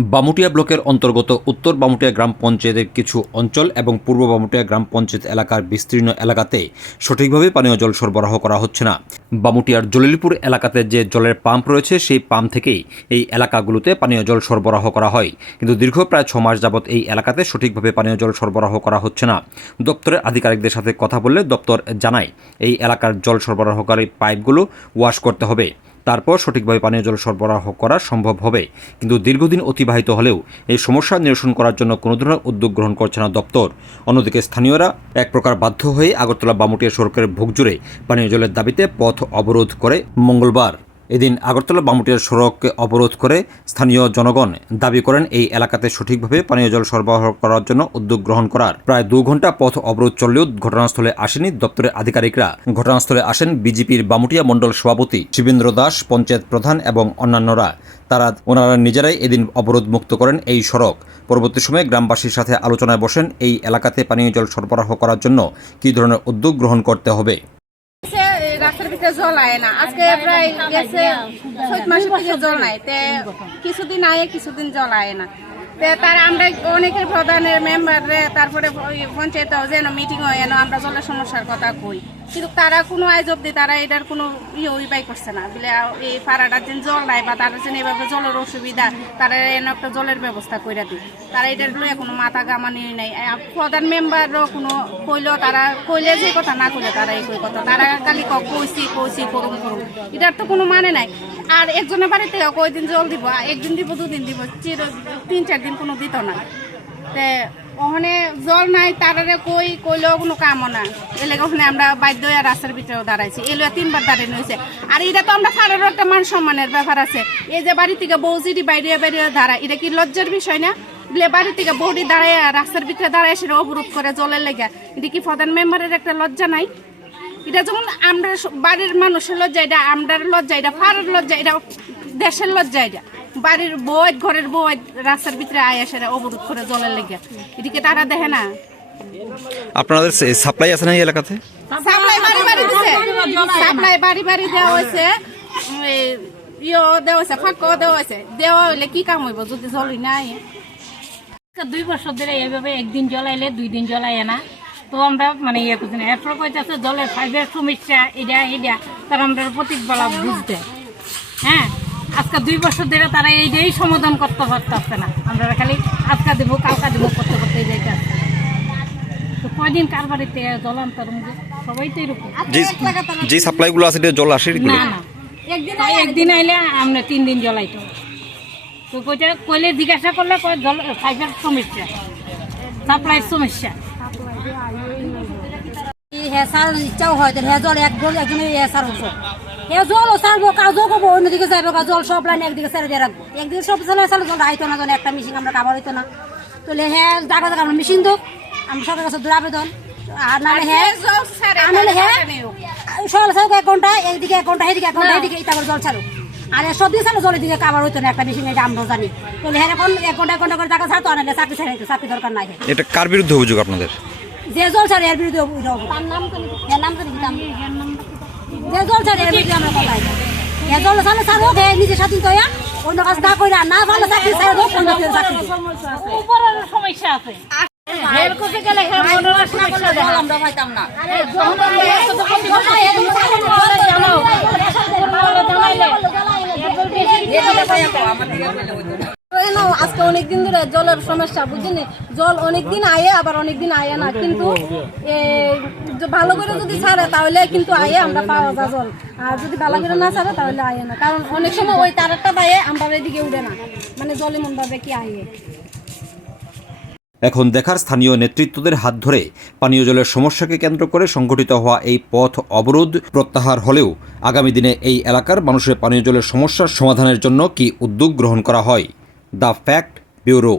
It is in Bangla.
বামুটিয়া ব্লকের অন্তর্গত উত্তর বামুটিয়া গ্রাম পঞ্চায়েতের কিছু অঞ্চল এবং পূর্ব বামুটিয়া গ্রাম পঞ্চায়েত এলাকার বিস্তীর্ণ এলাকাতে সঠিকভাবে পানীয় জল সরবরাহ করা হচ্ছে না। বামুটিয়ার জলিলপুর এলাকাতে যে জলের পাম্প রয়েছে, সেই পাম্প থেকেই এই এলাকাগুলোতে পানীয় জল সরবরাহ করা হয়। কিন্তু দীর্ঘ প্রায় ছ মাস যাবৎ এই এলাকাতে সঠিকভাবে পানীয় জল সরবরাহ করা হচ্ছে না। দপ্তরের আধিকারিকদের সাথে কথা বললে দপ্তর জানায়, এই এলাকার জল সরবরাহকারী পাইপগুলো ওয়াশ করতে হবে। তারপর সঠিকভাবে পানীয় জল সরবরাহ করা সম্ভব হবে। কিন্তু দীর্ঘদিন অতিবাহিত হলেও এই সমস্যা নিরসন করার জন্য কোনো ধরনের উদ্যোগ গ্রহণ করছে না দপ্তর। অন্যদিকে স্থানীয়রা এক প্রকার বাধ্য হয়ে আগরতলা বামুটিয়া সড়কের ভোগজুড়ে পানীয় জলের দাবিতে পথ অবরোধ করে মঙ্গলবার। এদিন আগরতলা বামুটিয়া সড়ককে অবরোধ করে স্থানীয় জনগণ দাবি করেন এই এলাকাতে সঠিকভাবে পানীয় জল সরবরাহ করার জন্য উদ্যোগ গ্রহণ করার। প্রায় দু ঘণ্টা পথ অবরোধ চললেও ঘটনাস্থলে আসেনি দপ্তরের আধিকারিকরা। ঘটনাস্থলে আসেন বিজেপির বামুটিয়া মণ্ডল সভাপতি শিবেন্দ্র দাস, পঞ্চায়েত প্রধান এবং অন্যান্যরা। তারা ওনারা নিজেরাই এদিন অবরোধ মুক্ত করেন এই সড়ক। পরবর্তী সময়ে গ্রামবাসীর সাথে আলোচনায় বসেন এই এলাকাতে পানীয় জল সরবরাহ করার জন্য কী ধরনের উদ্যোগ গ্রহণ করতে হবে। রাস্তার জল আয় না। আজকে প্রায় গেছে চৈত মাসের থেকে জল নাই। তে কিছুদিন আয়, কিছুদিন জল আয় না। তার আমরা অনেকের প্রধানের মেম্বার তারপরে পঞ্চায়েত যেন মিটিং হয়, যেন আমরা জলের সমস্যার কথা কই। কিন্তু তারা কোনো আজ অব্দি তারা এটার কোনো ইয়ে উপায় করছে না। বলে এই পাড়াটার যেন জল নাই বা তারা যেন এভাবে জলের অসুবিধা, তারা এন একটা জলের ব্যবস্থা করে দিই তারা এটার লয়ে কোনো মাথা গামানি নাই। প্রধান মেম্বারও কোনো কইলেও তারা কইলে যে কথা, না কইলে তারা এই কথা। তারা খালি কইছি কইছি, করুন করুন। এটার তো কোনো মানে নাই। আর একজনের বাড়িতে কয়দিন জল দিব? একদিন দিব, দুদিন দিব, চির তিন, চার দিন কোনো দিত না। তে ওখানে জল নাই, তারারে কই, কইলেও কোনো কামও না। এলে ওখানে আমরা বাধ্য হয়ে রাস্তার ভিতরেও দাঁড়াইছি। এলে তিনবার দাঁড়িয়ে নিয়েছে আর এটা তো আমরা ফারারও একটা মান সম্মানের ব্যাপার আছে। এই যে বাড়ি থেকে বৌজিটি বাইরে বাইরে দাঁড়ায়, এটা কি লজ্জার বিষয় না? বাড়ি থেকে বৌদি দাঁড়ায়, রাস্তার ভিতরে দাঁড়ায় সেটা অবরোধ করে জলের লেগে। এটা কি প্রধান মেম্বারের একটা লজ্জা নাই? এটা যেমন আমরা বাড়ির মানুষের লজ্জা, এটা আমরার লজ্জা, এটা ফারার লজ্জা, এটা দেশের লজ্জা, এটা। বাড়ির বই ঘরের বই রাস্তার ভিতরে আয় আসে অবরোধ করে জলের লেগে। এদিকে তারা দেখে না। আপনাদের সাপ্লাই আছে না এই এলাকাতে? সাপ্লাই বাড়ি বাড়ি দিছে। সাপ্লাই বাড়ি বাড়ি দেওয়া হয়েছে। ইয়ে দেওয়া হয়েছে ফাঁকও দেওয়া হয়েছে। দেওয়া হইলে কি কাম হইব যদি জলই নাই? দুই বছর ধরে এইভাবে একদিন জ্বলাইলে দুই দিন জ্বলাই না। তো আমরা মানে ইয়ে করছি না এরপর কইতেছে জলের ফাইভের সমস্যা এটা এটা। তারা আমরা প্রতীক বলা বুঝতে। হ্যাঁ? আজকে দুই বছর ধরে তারা এইটাই সমাধান করতে পারতেছে না। আমরা খালি আজকা দিব কালকা দিব করতে করতে যাইতে তো কয়দিন কার বাড়িতে জলান্তর মুখে সবাই তো এরকম। যে যে সাপ্লাইগুলো আছে জল আসে না না। তাই একদিন আইলে আমরা তিন দিন জ্বলাইতো তো কইটা কইলে জিজ্ঞাসা করলে কয় জল ফাইভের সমস্যা। সাপ্লাইয়ের সমস্যা। হেসার ইচ্ছাও হয় এক জল হেসার হতো হে জল সারবো কাজও করব অন্যদিকে যাব জল সব লাইন একদিকে ছেড়ে দিয়ে রাখব। একদিকে সব ছেলে সালে জল আইতো না যেন একটা মেশিন আমরা কাবার হইতো না। তাহলে হ্যাঁ জায়গা জায়গা আমরা মেশিন দোক আমরা সরকারের কাছে দূর আবেদন আর নাহলে হ্যাঁ জল ছাড়ে আনলে হ্যাঁ সকাল সকাল এক ঘণ্টা একদিকে এক ঘণ্টা এদিকে এক ঘণ্টা এদিকে তারপর জল ছাড়ো। আর সব দিকে ছাড়ো জলের দিকে কাবার হইতো না একটা মেশিন এটা আমরা জানি। তাহলে হ্যাঁ এখন এক ঘণ্টা এক ঘণ্টা করে টাকা ছাড়তো আনলে চাকরি ছাড়াই চাকরি দরকার নাই এটা কার বিরুদ্ধে অভিযোগ আপনাদের? যে জল ছাড়ে এর বিরুদ্ধে তার নাম তো এর নাম তো দিতাম। যে জল ছাড়ে এর বিরুদ্ধে আমরা কথা এ জল ছাড়লে ছাড় হোক নিজে স্বাধীন তো অন্য কাজ না করে না ভালো চাকরি ছাড়ে হোক অন্য কেউ চাকরি উপরের সমস্যা আছে। আমরা পাইতাম না। আজকে অনেকদিন ধরে জলের সমস্যা বুঝলি জল অনেকদিন আয়ে, আবার অনেকদিন আয়ে না। কিন্তু ভালো করে যদি ছাড়ে, তাহলে কিন্তু আয়ে আমরা পাওয়া জল। আর যদি ভালো করে না ছাড়ে, তাহলে আয়ে না। কারণ অনেক সময় ওই আমরা এদিকে উঠে না। মানে জল কি আয়ে? এখন দেখার স্থানীয় নেতৃত্বদের হাত ধরে পানীয় জলের সমস্যাকে কেন্দ্র করে সংঘটিত হওয়া এই পথ অবরোধ প্রত্যাহার হলেও আগামী দিনে এই এলাকার মানুষের পানীয় জলের সমস্যার সমাধানের জন্য কি উদ্যোগ গ্রহণ করা হয়? The fact bureau